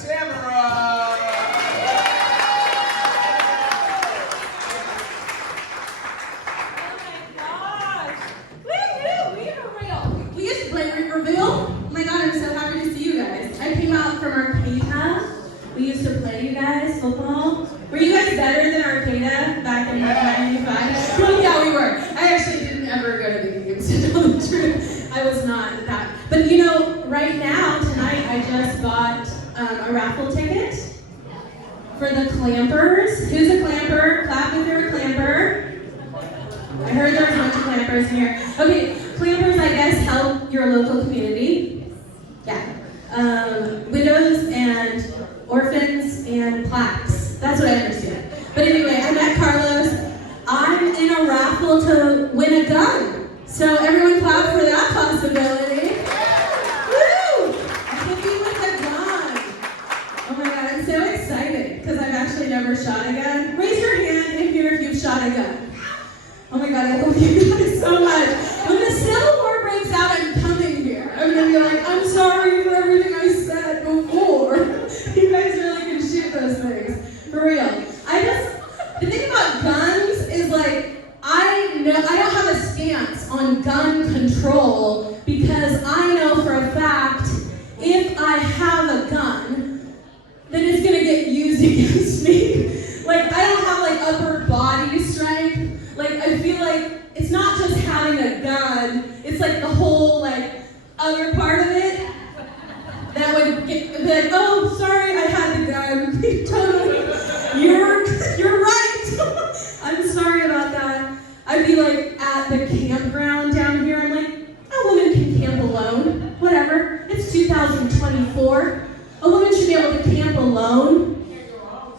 Tamara. We used to play, you guys, football. Were you guys better than Arcata back in 95? Well, yeah, we were. I actually didn't ever go to the games, to tell the truth. I was not that. But you know, right now, tonight, I just bought a raffle ticket for the Clampers. Who's a Clamper? Clap if you're a Clamper. I heard there was a bunch of Clampers in here. Okay, Clampers, I guess, help your local community. Yeah. Widows and orphans and plaques. That's what I understand. But anyway, I met Carlos. I'm in a raffle to win a gun. So everyone clap for that possibility. Woo! I could be with a gun. Oh my God, I'm so excited because I've actually never shot a gun. Raise your hand in here if you've shot a gun. Oh my God, I love you guys so much. When the Civil War breaks out, I'm coming here. I'm gonna be like, I'm sorry for everything I said before. You guys really can shoot those things. For real. The thing about guns is like, I don't have a stance on gun control because I know for a fact if I have a gun, then it's gonna get used against me. Like, I don't have like upper body strength. Like, I feel like it's not just having a gun, it's like the whole like other part of it that would be like, oh, sorry, I had the gun. Totally, you're right. I'm sorry about that. I'd be like at the campground down here. I'm like, a woman can camp alone. Whatever. It's 2024. A woman should be able to camp alone.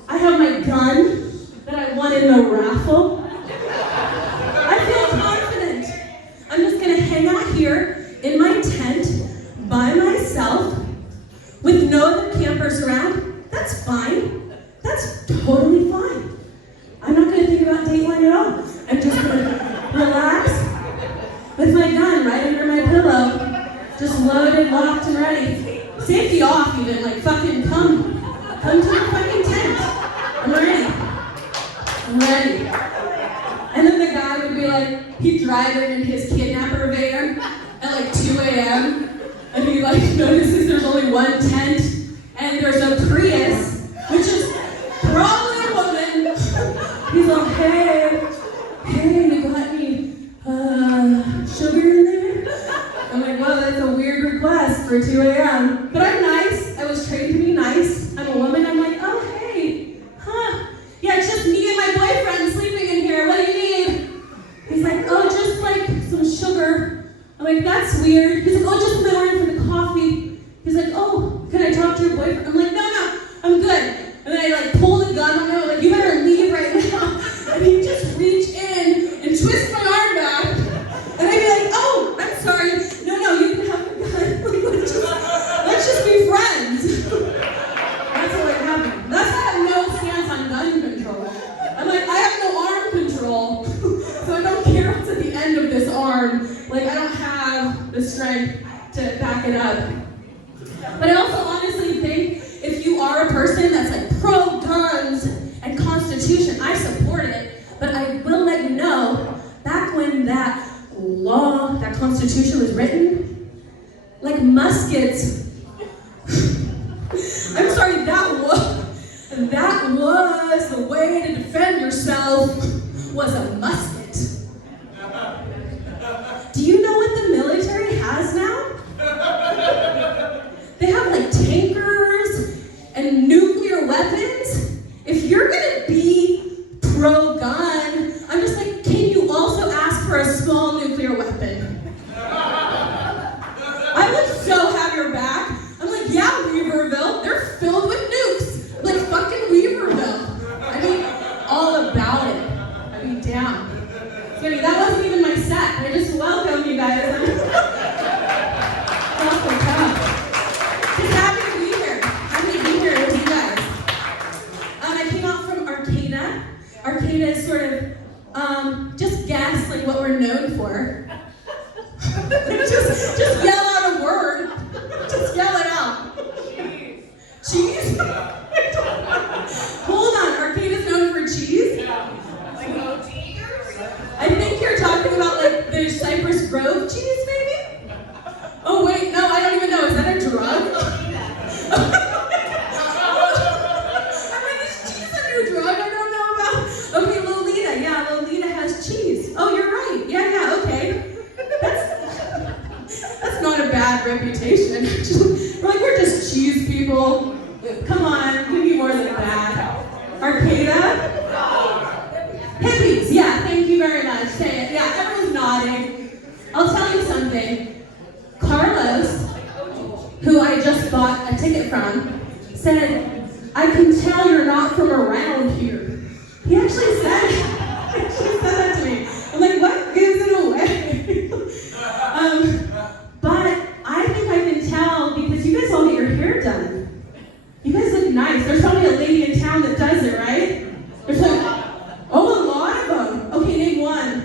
I have my gun that I won in the raffle. I feel confident. I'm just gonna hang out here in my tent by myself with no other campers around. That's fine. That's totally fine. I'm not gonna think about Dateline at all. I'm just gonna relax with my gun right under my pillow, just loaded, locked, and ready. Safety off even, like fucking come to the fucking tent. I'm ready. And then the guy would be like, he'd drive in his kidnapper van at like 2 a.m. and he like notices there's only one tent and there's a Prius, which is probably a woman. He's like, hey, you got any sugar in there? I'm like, well, that's a weird request for 2 a.m. But I'm nice. I was trained to be nice. I'm a woman. I'm like, oh, hey, yeah, it's just me and my boyfriend sleeping in here. What do you need? He's like, oh, just like some sugar. I'm like, that's weird. He's like, oh, just a little for the coffee. He's like, oh, can I talk to your boyfriend? I'm like, no, I'm good. And then I like pull the gun on him, like, you better leave right now. And he just reach in and twist my arm back. And I'd be like, oh, I'm sorry. No, you can have the gun. Let's just be friends. That's what happened. That's why I have no stance on gun control. I'm like, I have no arm control. So I don't care what's at the end of this arm. Like, I don't have the strength to back it up. But I also honestly think if you are a person that's like pro-guns and Constitution, I support it. But I will let you know, back when that law, that Constitution was written, like muskets, I'm sorry, that was the way to defend yourself, was a musket. Do you know what the military has now? They have like tankers and nuclear weapons. If you're gonna be pro-gun, I'm just like, can you also ask for a small nuclear weapon? I would so have your back. I'm like, yeah, Weaverville, they're filled with nukes. Like fucking Weaverville. I mean, all about it. I'd be down. So anyway, that wasn't even my set. I just welcome you guys. Just happy to be here. Happy to be here with you guys. I came out from Arcata. Arcata is sort of, just guess like what we're known for. just yell out a word. bad reputation. We're like, we're just cheese people. Come on, give me more than that. Arcata? Hippies, yeah, thank you very much. Say it. Yeah, everyone's nodding. I'll tell you something. Carlos, who I just bought a ticket from, said, I can tell you're not from around here. He actually said that to me. I'm like, what gives it away? But I think I can tell because you guys all get your hair done. You guys look nice. There's probably a lady in town that does it, right? There's like, oh, a lot of them. Okay, name one.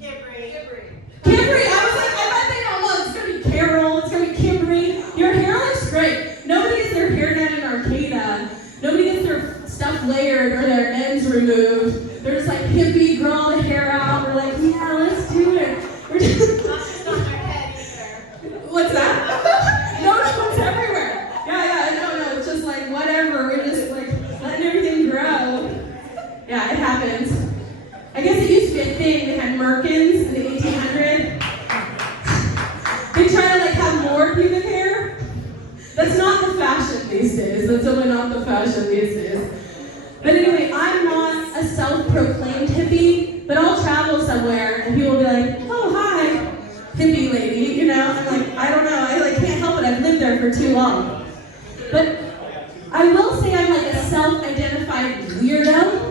Kimberly. I was like, I bet they don't know. It's going to be Carol. It's going to be Kimberly. Your hair looks great. Nobody gets their hair done in Arcata. Nobody gets their stuff layered or their ends removed. They're just like, hippie, grow all the hair out. We're like, yeah, let's do it. We're just... What's that? No, it's everywhere. Yeah, no, it's just like, whatever. We're just like letting everything grow. Yeah, it happens. I guess it used to be a thing. They had merkins in the 1800s. They try to like have more pubic hair. That's not the fashion these days. That's really not the fashion these days. But anyway, I'm not a self-proclaimed hippie, but I'll travel somewhere and people will be like, oh, hi, hippie lady, you know? I'm like, I don't know, I like can't help it. I've lived there for too long. But I will say I'm like a self-identified weirdo.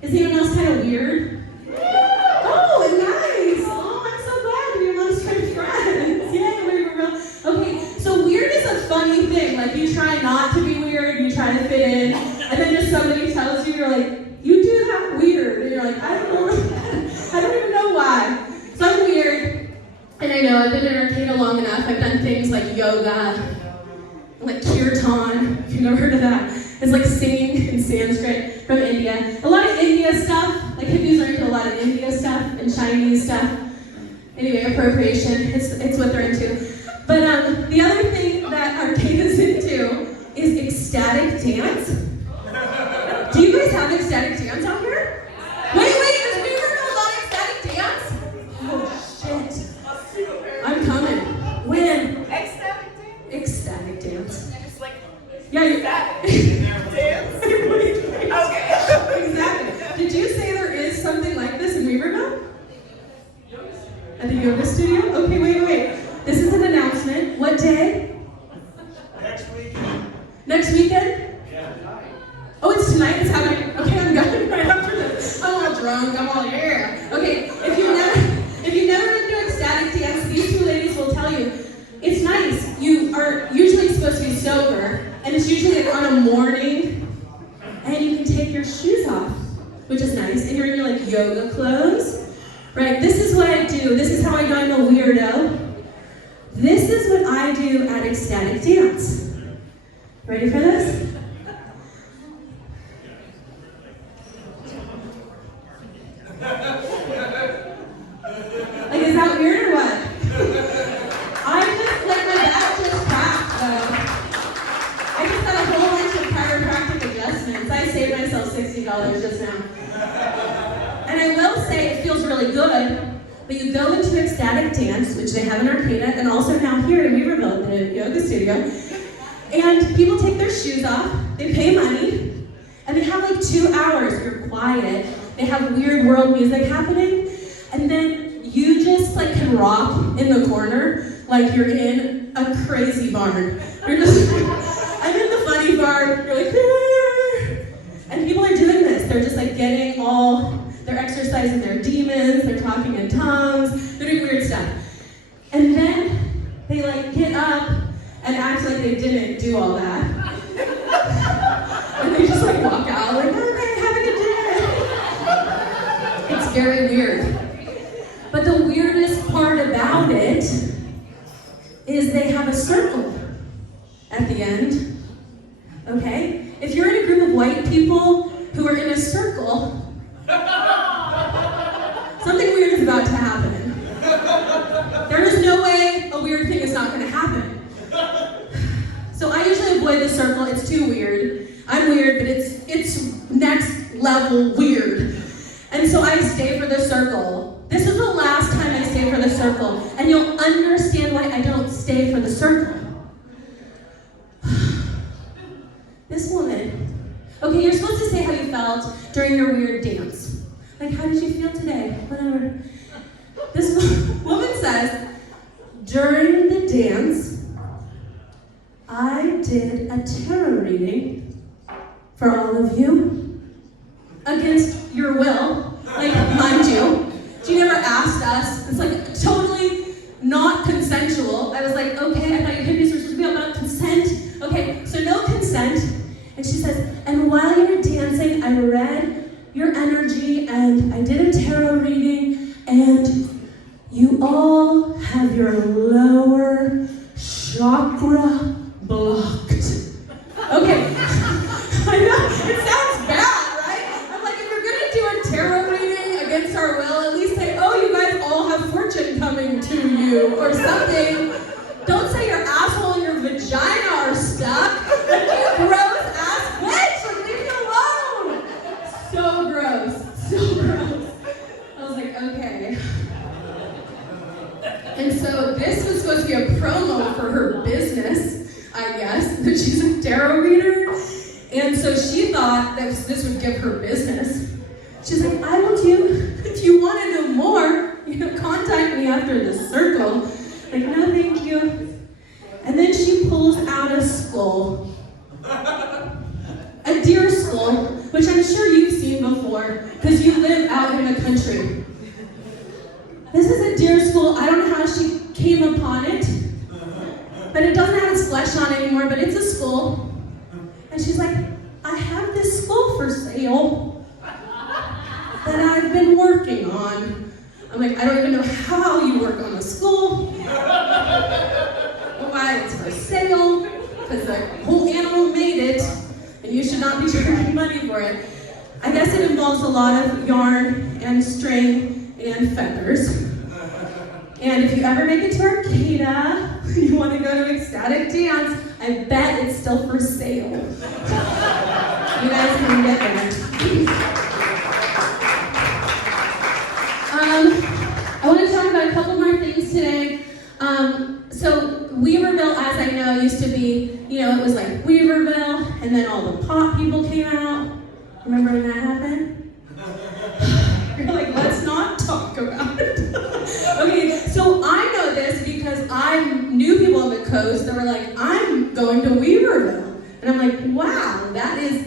Is anyone else kind of weird? Oh, nice! Oh, I'm so glad you're amongst my friends. Yay, we're real. Okay, so weird is a funny thing. Like you try not to be weird, you try to fit in, and then just somebody tells you, you're like, you do that weird, and you're like, I don't know, I don't even know why. So I'm weird, and I know I've been in Arcata long enough. I've done things like yoga, like kirtan, if you've never heard of that. It's like singing in Sanskrit from India. A lot of India stuff, like hippies are into a lot of India stuff and Chinese stuff. Anyway, appropriation, it's what they're into. But the other thing that Arcata's into is ecstatic dance. Do you guys have ecstatic dance out here? Wait, does Weaver know about ecstatic dance? Oh shit. I'm coming. When? Ecstatic dance. Just like, yeah, you're dance. Okay. Exactly. Did you say there is something like this in Weaverville? At the yoga studio? Okay, wait. This is an announcement. What day? Next weekend. Next weekend? Yeah. Oh, it's tonight? It's happening. Okay, I'm going right after this. I'm all drunk. I'm all, yeah. Okay, if you've never been to ecstatic dance, these two ladies will tell you, it's nice. You are usually supposed to be sober, and it's usually like on a morning, and you can take your shoes off, which is nice, and you're in your like yoga clothes. Right, this is what I do. This is how I know I'm a weirdo. This is what I do at ecstatic dance. Ready for this? Like, is that weird or what? I just, like, my back just cracked, though. I just got a whole bunch of chiropractic adjustments. I saved myself $60 just now. And I will say it feels really good, but you go into ecstatic dance, which they have in Arcata, and also now here in Weaverville, the yoga studio, and people take their shoes off, they pay money, and they have like 2 hours. You're quiet, they have weird world music happening, and then you just like can rock in the corner like you're in a crazy barn. You're just, I'm in the funny barn, you're like, Aah! And people are doing this. They're just like getting they're exercising their demons, they're talking in tongues, they're doing weird stuff. And then they like get up and act like they didn't do all that. And they just like walk out like, okay, have a good day. It's very weird. But the weirdest part about it is they have a circle at the end. Okay? If you're in a group of white people who are in a circle, something weird is about to happen. There is no way a weird thing is not going to happen. So I usually avoid the circle. It's too weird. I'm weird, but it's next level weird. And so I stay for the circle. This is the last time I stay for the circle, and you'll understand why I don't stay for the circle. This woman, okay, you're supposed to say how you felt during your weird dance. Like, how did you feel today? Whatever. This woman says, during the dance, I did a tarot reading for all of you against your will. Like, mind you, she never asked us. It's like totally not consensual. I was like, okay, I thought your hippies were supposed to be about consent. Okay, so no consent. And she says, and while you were dancing, I read your energy and I did a tarot reading, and you all have your lower chakra blocked. Okay, I know, it sounds bad, right? I'm like, if you're gonna do a tarot reading against our will, at least say, oh, you guys all have fortune coming to you, or something. Don't say your asshole and your vagina are stuck. Like, you gross ass bitch, like, leave me alone. So gross, so gross. I was like, okay. And so this was supposed to be a promo for her business, I guess, that she's a tarot reader. And so she thought that this would give her business. She's like, I will do, if you want to know more, contact me after the circle. Like, no, thank you. And then she pulls out a skull. A deer skull, which I'm sure you've seen before, because you live out in the country. This is a deer skull. I don't know how she came upon it, but it doesn't have its flesh on anymore, but it's a skull. And she's like, I have this skull for sale that I've been working on. I'm like, I don't even know how you work on a skull, why it's for sale, because the whole animal made it, and you should not be charging money for it. I guess it involves a lot of yarn and string and feathers. And if you ever make it to Arcata, you want to go to Ecstatic Dance, I bet it's still for sale. You guys can get there. I want to talk about a couple more things today. So Weaverville, as I know, used to be, it was like Weaverville, and then all the pot people came out. Remember when that happened? You're like, let's not talk about it. Okay, so I know this because I knew people on the coast that were like, I'm going to Weaverville. And I'm like, wow, that is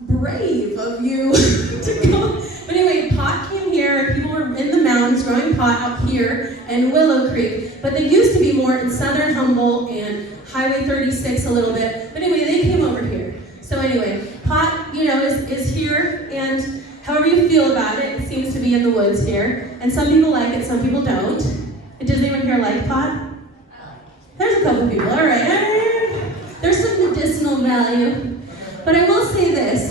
brave of you to go. But anyway, pot came here. People were in the mountains growing pot out here in Willow Creek. But they used to be more in southern Humboldt and Highway 36 a little bit. But anyway, they came over here. So anyway, pot, is here, and however you feel about it, it seems to be in the woods here. And some people like it, some people don't. And does anyone here like pot? There's a couple people, all right. There's some medicinal value. But I will say this.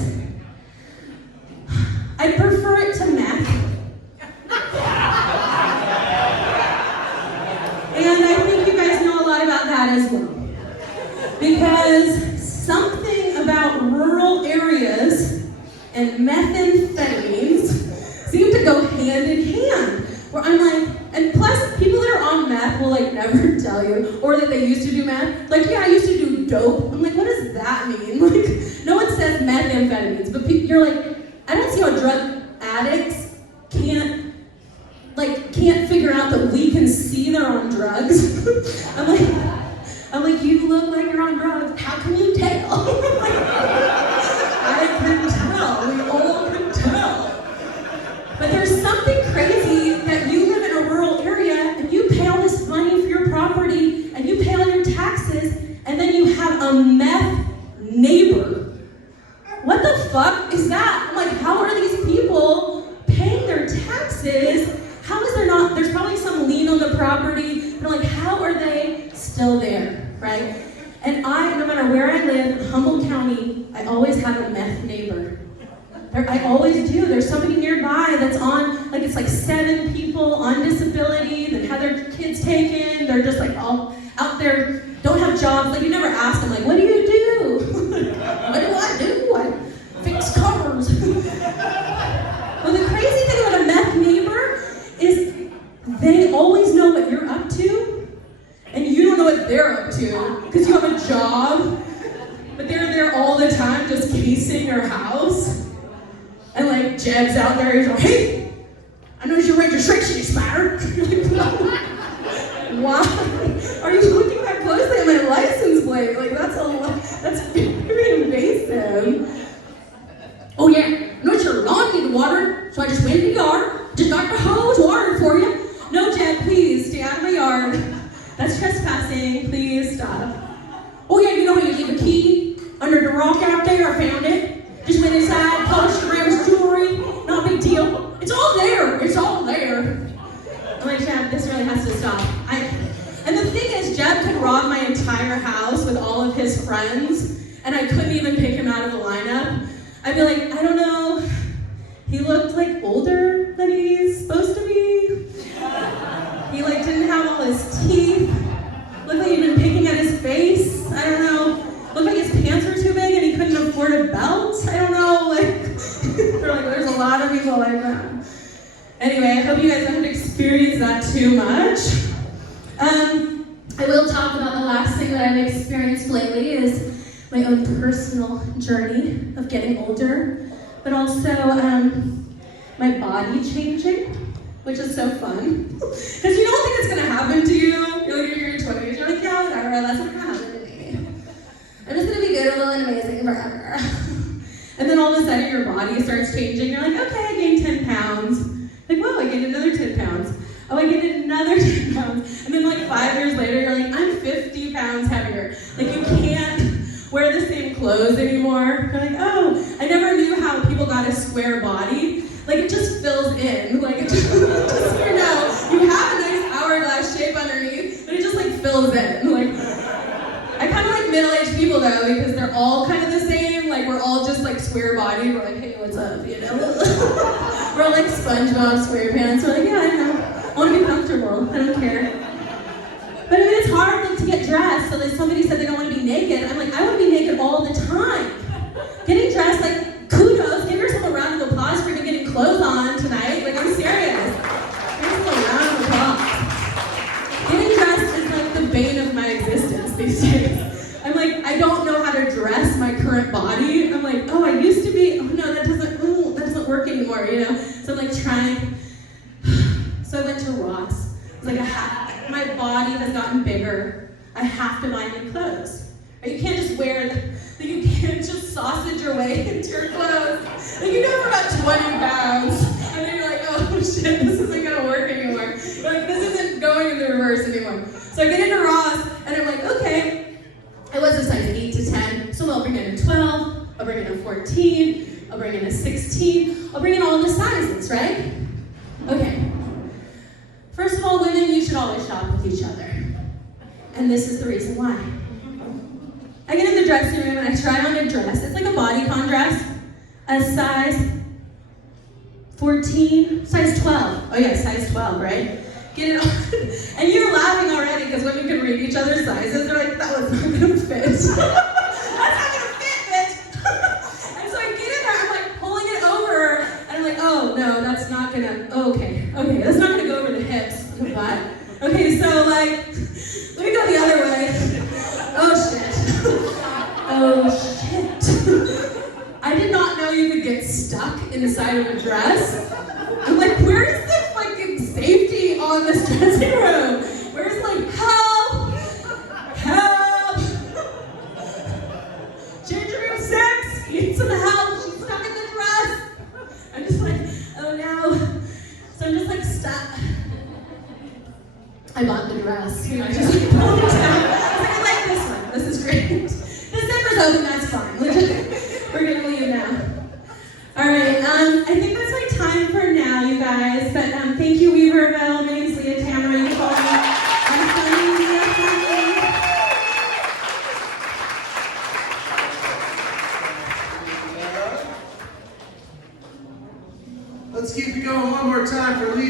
I prefer it to meth. And I think you guys know a lot about that as well. Because something about rural areas and methamphetamines seem to go hand in hand. Where I'm like, and plus people that are on meth will like never tell you, or that they used to do meth. Like, yeah, I used to do dope. I'm like, what does that mean? Like, no one says methamphetamines, but you're like, I don't see how drug addicts can't figure out that we can see they're on drugs. I'm like, you look like you're on drugs. How can you tell? I can tell. We all can tell. But there's something crazy that you live in a rural area and you pay all this money for your property and you pay all your taxes, and then you have a meth neighbor. What the fuck is that? I'm like, how are these people paying their taxes? How is there not, there's probably some lien on the property, but I'm like, how are they still there, right? And no matter where I live, in Humboldt County, I always have a meth neighbor. I always do. There's somebody nearby that's on, like it's like 7 people on disability that had their kids taken. They're just like all out there, don't have jobs. Like you never ask them, like, what do you do? What do I do? I fix cars. Well, the crazy thing about a meth neighbor is to, because you have a job, but they're there all the time just casing your house. And like Jeb's out there, he's like, hey, I noticed your registration expired. You're like, why? Are you looking that closely at my license plate? Like that's very invasive. Oh yeah, notice your lawn needed water, so I just went in the yard, just got the hose watered for you. No, Jeb, please stay out of my yard. That's trespassing. Please stop. Oh yeah, you know how you leave a key under the rock out there? I found it. Just went inside, polished your grandma's jewelry. Not a big deal. It's all there. It's all there. I'm like, Jeb, this really has to stop. And the thing is, Jeb could rob my entire house with all of his friends, and I couldn't even pick him out of the lineup. I'd be like, I don't know. He looked like older than he's supposed to be. He like didn't have all his teeth. Looked like he'd been picking at his face. I don't know. Looked like his pants were too big and he couldn't afford a belt. I don't know. Like, there's a lot of people like that. Anyway, I hope you guys don't have to experience that too much. I will talk about the last thing that I've experienced lately is my own personal journey of getting older, but also my body changing, which is so fun. Because you don't think it's gonna happen to you. You're like, you're in your 20s, you're like, yeah, whatever, that's not gonna happen to me. I'm just gonna be beautiful and amazing forever. And then all of a sudden your body starts changing. You're like, okay, I gained 10 pounds. Like, whoa, I gained another 10 pounds. Oh, I gained another 10 pounds. And then like 5 years later, you're like, I'm 50 pounds heavier. Like you can't wear the same clothes anymore. You're like, oh, I never knew how people got a square body. Like it just fills in. Like it just, you know, you have a nice hourglass shape underneath, but it just like fills in. Like I kind of like middle-aged people though, because they're all kind of the same. Like we're all just like square body. We're like, hey, what's up? You know, we're all like SpongeBob SquarePants. We're like, yeah, I know. I want to be comfortable. I don't care. But I mean, it's hard like to get dressed. So like somebody said they don't want to be naked. I'm like, I want to be naked all the time. Getting dressed, like kudos. Give yourself a round of applause for even getting clothes on tonight. Like I'm serious. Give yourself a round of applause. Getting dressed is like the bane of my existence these days. I'm like, I don't know how to dress my current body. I'm like, oh, I used to be. Oh no, that doesn't work anymore. You know. So I'm like trying. So I went to Ross. It's like my body has gotten bigger. I have to buy new clothes. You can't just you can't just sausage your way into your clothes. Like you go for about 20 pounds, and then you're like, oh shit, this isn't gonna work anymore. Like this isn't going in the reverse anymore. So I get into Ross, and I'm like, okay, I was a size 8 to 10, so I'll bring in a 12, I'll bring in a 14, I'll bring in a 16, I'll bring in all the sizes, right? Okay. First of all, women, you should always shop with each other. And this is the reason why. I get in the dressing room and I try on a dress. It's like a bodycon dress. A size 14, size 12. Oh yeah, size 12, right? Get it on. And you're laughing already because women can read each other's sizes. They're like, that was not gonna fit. That's not gonna fit, bitch. And so I get in there, I'm like pulling it over, and I'm like, oh no, that's not gonna, okay, that's not gonna go over the hips, the butt. Okay, so like, let me go the other way. Oh shit. I did not know you could get stuck inside of a dress. I'm like, where's the fucking safety on this dressing room? Where's like, help? Change room 6, need some help. She's stuck in the dress. I'm just like, oh no. So I'm just like stuck. I bought the dress. You know, I just like pulled it down. I like this one. This is great. The zipper's open, that's fine. We're gonna leave now. Alright, I think that's my time for now, you guys. But thank you, Weaverville. My name's Leah, Tamara. You can call me. I'm signing Leah. Let's keep it going one more time for Leah.